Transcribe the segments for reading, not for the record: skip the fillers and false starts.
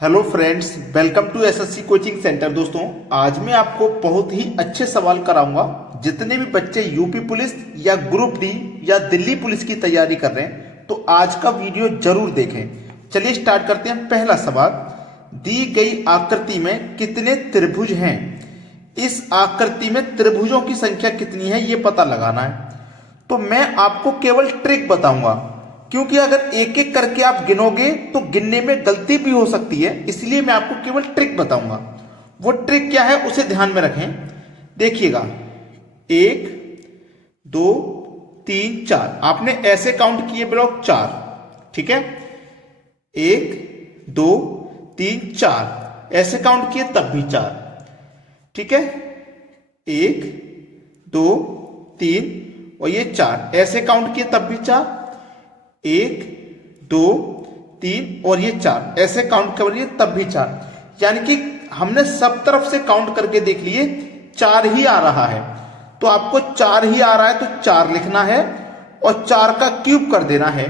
Hello friends, welcome to SSC coaching centre. दोस्तों, आज मैं आपको बहुत ही अच्छे सवाल कराऊंगा। जितने भी बच्चे यूपी पुलिस या ग्रुप डी या दिल्ली पुलिस की तैयारी कर रहे हैं तो आज का वीडियो जरूर देखें। चलिए स्टार्ट करते हैं। पहला सवाल, दी गई आकृति में कितने त्रिभुज हैं? इस आकृति में त्रिभुजों की संख्या कितनी है ये पता लगाना है। तो मैं आपको केवल ट्रिक बताऊंगा, क्योंकि अगर एक एक करके आप गिनोगे तो गिनने में गलती भी हो सकती है, इसलिए मैं आपको केवल ट्रिक बताऊंगा। वो ट्रिक क्या है उसे ध्यान में रखें। देखिएगा, 1 2 3 4 आपने ऐसे काउंट किए ब्लॉक 4, ठीक है। 1 2 3 4 ऐसे काउंट किए तब भी 4, ठीक है। 1 2 3 और ये 4 ऐसे काउंट किए तब भी 4, 1 2 3 और ये 4 ऐसे काउंट करिए तब भी 4। यानी कि हमने सब तरफ से काउंट करके देख लिए, 4 ही आ रहा है। तो आपको 4 ही आ रहा है तो 4 लिखना है और 4 का क्यूब कर देना है।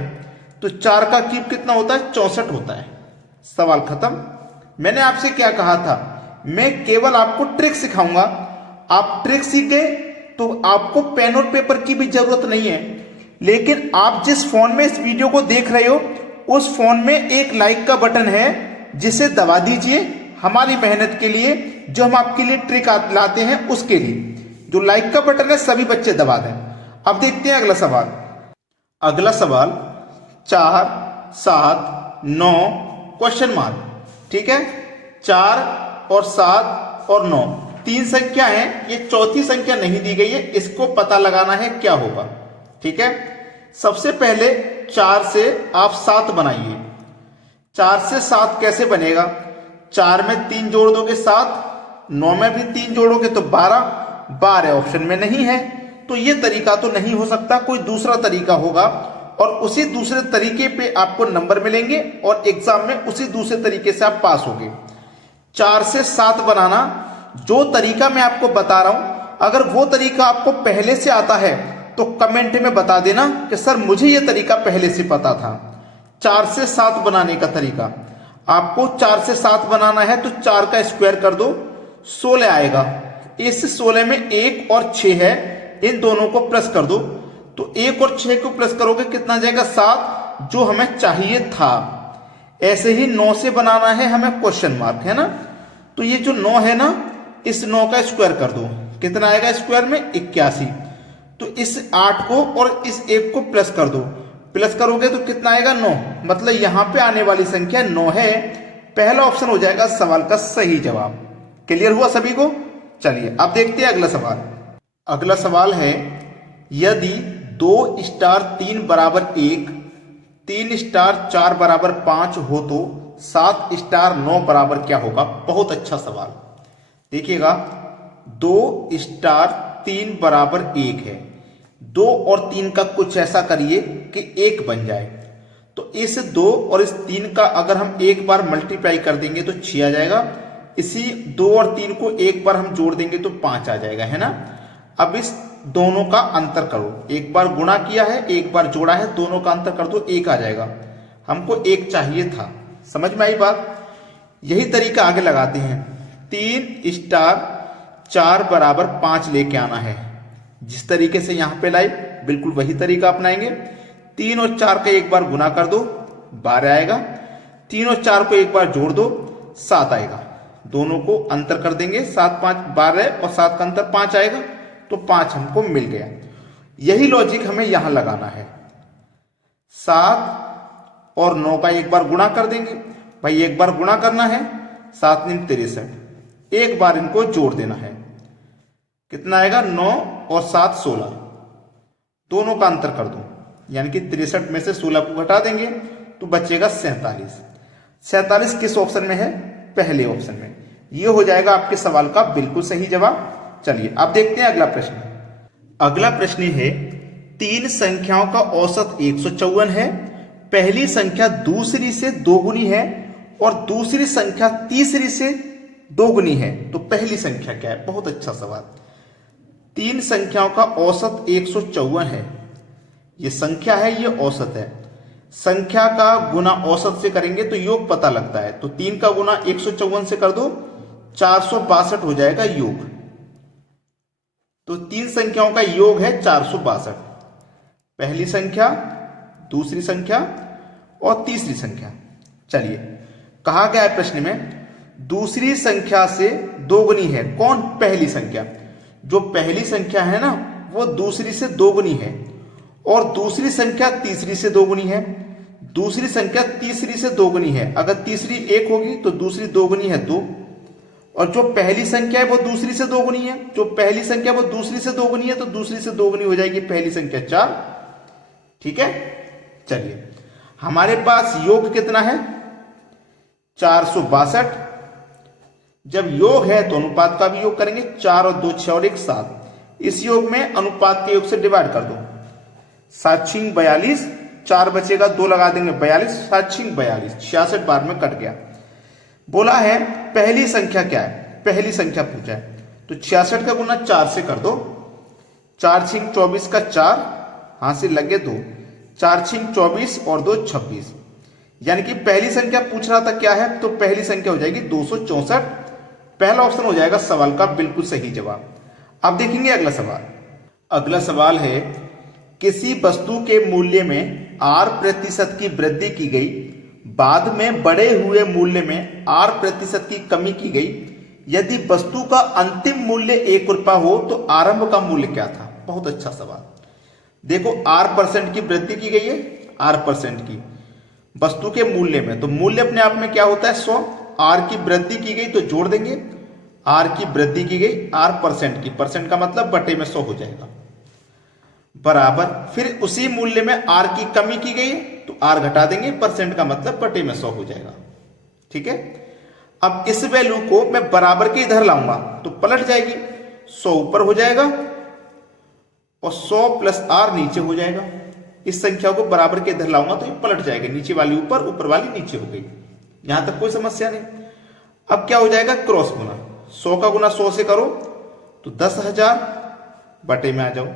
तो 4 का क्यूब कितना होता है? 64 होता है। सवाल खत्म। मैंने आपसे क्या कहा था? मैं केवल आपको ट्रिक सिखाऊंगा। आप ट्रिक सीख गए तो आपको पेन और पेपर की भी जरूरत नहीं है। लेकिन आप जिस फोन में इस वीडियो को देख रहे हो उस फोन में एक लाइक का बटन है, जिसे दबा दीजिए हमारी मेहनत के लिए, जो हम आपके लिए ट्रिक लाते हैं उसके लिए। जो लाइक का बटन है सभी बच्चे दबा दें। अब देखते हैं अगला सवाल। अगला सवाल 4 7 9 क्वेश्चन मार्क, ठीक है। 4 और 7 और 9 तीन संख्या है, ये चौथी संख्या नहीं दी गई है, इसको पता लगाना है क्या होगा, ठीक है। सबसे पहले 4 से आप 7 बनाइए। 4 से 7 कैसे बनेगा? 4 में 3 जोड़ दोगे 7, 9 में भी 3 जोड़ोगे तो 12। 12 ऑप्शन में नहीं है, तो ये तरीका तो नहीं हो सकता, कोई दूसरा तरीका होगा और उसी दूसरे तरीके पे आपको नंबर मिलेंगे और एग्जाम में उसी दूसरे तरीके से आप पास होगे। 4 से 7 बनाना जो तरीका मैं आपको बता रहा हूं, अगर वो तरीका आपको पहले से आता है तो कमेंट में बता देना कि सर मुझे ये तरीका पहले से पता था। 4 से 7 बनाने का तरीका, आपको 4 से 7 बनाना है तो 4 का स्क्वायर कर दो, 16 आएगा। इस 16 में 1 और 6 है, इन दोनों को प्लस कर दो। तो 1 और 6 को प्लस करोगे कितना जाएगा? 7, जो हमें चाहिए था। ऐसे ही 9 से बनाना है हमें, क्वेश्चन मार्क है ना। तो ये जो 9 है ना, इस 9 का स्क्वायर कर दो, कितना आएगा स्क्वायर में? 81। तो इस 8 को और इस 1 को प्लस कर दो, प्लस करोगे तो कितना आएगा? 9। मतलब यहां पे आने वाली संख्या 9 है। पहला ऑप्शन हो जाएगा सवाल का सही जवाब। क्लियर हुआ सभी को? चलिए अब देखते हैं अगला सवाल। अगला सवाल है, यदि 2 स्टार 3 बराबर 1, 3 स्टार 4 बराबर 5 हो तो 7 स्टार 9 बराबर क्या होगा? बहुत अच्छा सवाल। देखिएगा, 2 स्टार 3 बराबर 1 है, 2 और 3 का कुछ ऐसा करिए कि 1 बन जाए। तो इस 2 और इस 3 का अगर हम एक बार मल्टीप्लाई कर देंगे तो 6 आ जाएगा। इसी 2 और 3 को एक बार हम जोड़ देंगे तो 5 आ जाएगा, है ना। अब इस दोनों का अंतर करो, एक बार गुणा किया है एक बार जोड़ा है, दोनों का अंतर कर दो, 1 आ जाएगा। हमको 1 चाहिए था। समझ में आई बात? यही तरीका आगे लगाते हैं। 3 स्टार 4 बराबर 5 लेके आना है। जिस तरीके से यहां पे लाई बिल्कुल वही तरीका अपनाएंगे। 3 और 4 का एक बार गुना कर दो, 12 आएगा। 3 और 4 को एक बार जोड़ दो, 7 आएगा। दोनों को अंतर कर देंगे, 7 5 12 और 7 का अंतर 5 आएगा, तो 5 हमको मिल गया। यही लॉजिक हमें यहां लगाना है। 7 और 9 का एक बार गुणा कर देंगे, भाई एक बार गुणा करना है, 7 9 63, एक बार इनको जोड़ देना है, कितना आएगा? 9 और 7 16, दोनों का अंतर कर दो, यानी कि 63 में से 16 को घटा देंगे तो बचेगा 47। 47 किस ऑप्शन में है? पहले ऑप्शन में। यह हो जाएगा आपके सवाल का बिल्कुल सही जवाब। चलिए अब देखते हैं अगला प्रश्न। अगला प्रश्न है, 3 संख्याओं का औसत 154 है, पहली संख्या दूसरी से दोगुनी है और दूसरी संख्या तीसरी से दोगुनी है, तो पहली संख्या क्या है? बहुत अच्छा सवाल। 3 संख्याओं का औसत 154 है, ये संख्या है, ये औसत है। संख्या का गुना औसत से करेंगे तो योग पता लगता है। तो 3 का गुना 154 से कर दो, 462 हो जाएगा योग। तो 3 संख्याओं का योग है 462। पहली संख्या, दूसरी संख्या और तीसरी संख्या। चलिए, कहा गया है प्रश्न में दूसरी संख्या से दोगुनी है। कौन? पहली संख्या। जो पहली संख्या है ना वो दूसरी से दोगुनी है, और दूसरी संख्या तीसरी से दोगुनी है, दूसरी संख्या तीसरी से दोगुनी है। अगर तीसरी 1 होगी तो दूसरी दोगुनी है 2, और जो पहली संख्या है वो दूसरी से दोगुनी है, जो पहली संख्या वो दूसरी से दोगुनी है, तो दूसरी से दोगुनी हो जाएगी पहली संख्या 4। ठीक है, चलिए हमारे पास योग कितना है? 462। जब योग है तो अनुपात का भी योग करेंगे। 4 और 2 6 और 1 7। इस योग में अनुपात के योग से डिवाइड कर दो। 7 6 42, 4 बचेगा, 2 लगा देंगे 42, 7 6 42, 66 बार में कट गया। बोला है पहली संख्या क्या है? पहली संख्या पूछा है, तो 66 का गुना 4 से कर दो। 4 6 24 का 4, हाथ से लगे 2, 4 6 24 और 2 26। यानी कि पहली संख्या पूछ रहा था क्या है, तो पहली संख्या हो जाएगी 264। पहला ऑप्शन हो जाएगा सवाल का बिल्कुल सही जवाब। अब देखेंगे अगला सवाल। अगला सवाल है किसी वस्तु के मूल्य में R% की वृद्धि की गई, बाद में बढ़े हुए मूल्य में R% की कमी की गई। यदि वस्तु का अंतिम मूल्य 1 रुपया हो तो आरंभ का मूल्य क्या था? बहुत अच्छा सवाल। देखो R% की वृद्धि की गई है, R% की वस्तु के मूल्य में, तो मूल्य अपने आप में क्या होता है? 100। R की वृद्धि की गई तो जोड़ देंगे, R की वृद्धि की गई R% की, परसेंट का मतलब बटे में 100 हो जाएगा, बराबर। फिर उसी मूल्य में R की कमी की गई तो R घटा देंगे, परसेंट का मतलब बटे में 100 हो जाएगा। ठीक है, अब इस वैल्यू को मैं बराबर के इधर लाऊंगा तो पलट जाएगी, 100 ऊपर हो जाएगा और 100 प्लस R नीचे हो जाएगा। इस संख्या को बराबर के इधर लाऊंगा तो ये पलट जाएगा, नीचे वाली ऊपर, ऊपर वाली नीचे हो गई। यहां तक कोई समस्या नहीं। अब क्या हो जाएगा? क्रॉस गुना। 100 का गुना 100 से करो तो 10,000, बटे में आ जाओ।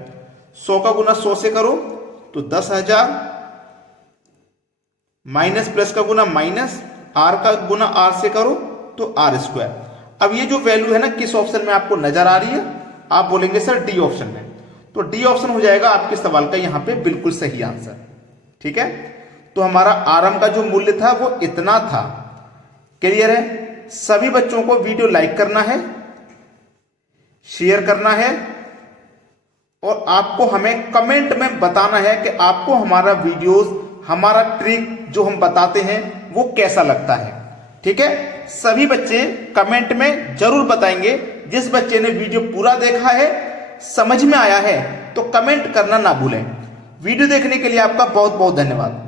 100 का गुना 100 से करो तो 10,000, माइनस प्लस का गुना माइनस, R का गुना R से करो तो R²। अब ये जो वैल्यू है ना किस ऑप्शन में आपको नजर आ रही है? आप बोलेंगे सर डी ऑप्शन में, तो डी ऑप्शन हो जाएगा आपके सवाल का यहां पे बिल्कुल सही आंसर। ठीक है, तो हमारा आरंभ का जो मूल्य था वो इतना था। क्लियर है? सभी बच्चों को वीडियो लाइक करना है, शेयर करना है, और आपको हमें कमेंट में बताना है कि आपको हमारा वीडियोस, हमारा ट्रिक जो हम बताते हैं वो कैसा लगता है। ठीक है, सभी बच्चे कमेंट में जरूर बताएंगे। जिस बच्चे ने वीडियो पूरा देखा है, समझ में आया है, तो कमेंट करना ना भूलें। वीडियो देखने के लिए आपका बहुत बहुत धन्यवाद।